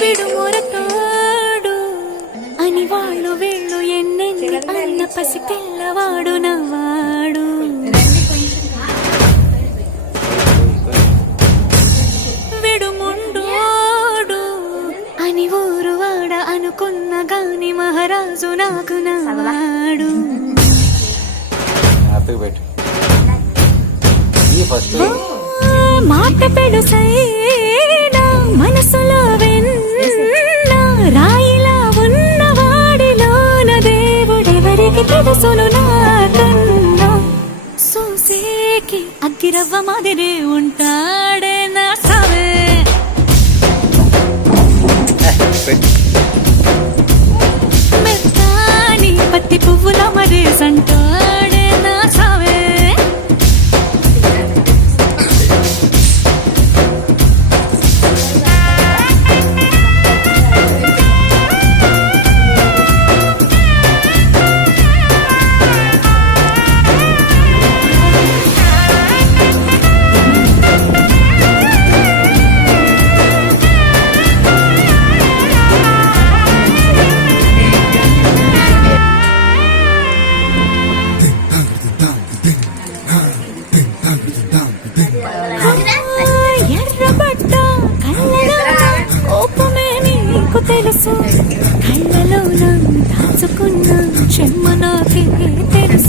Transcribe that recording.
విడుమొరతోడు అని వాళ్ళు వీళ్ళు ఎన్నెన్ని అన్న పసి పిల్లవాడు నవ్వాడు. విడుముండోడు అని ఊరు వాడ అనుకున్న గాని మహారాజు నాకు నవ్వాడు. మాట పెడుసైనా మనసులో వెన్న రాయిలా ఉన్నవాడిలోన దేవుడెవరికి తెలుసును నాకన్నా. సూసేకి అగ్గిరవ్వ మాదిరే ఉంటాడే నా సావే. మెత్తాని పత్తి పువ్వుల మరేసంటాడే నా సావే. ఎర్రబడ్డ కళ్ళలో కోపమే నీకు తెలుసు, కళ్ళలో దాచుకున్న చెమ్మ నాకే తెలుసు.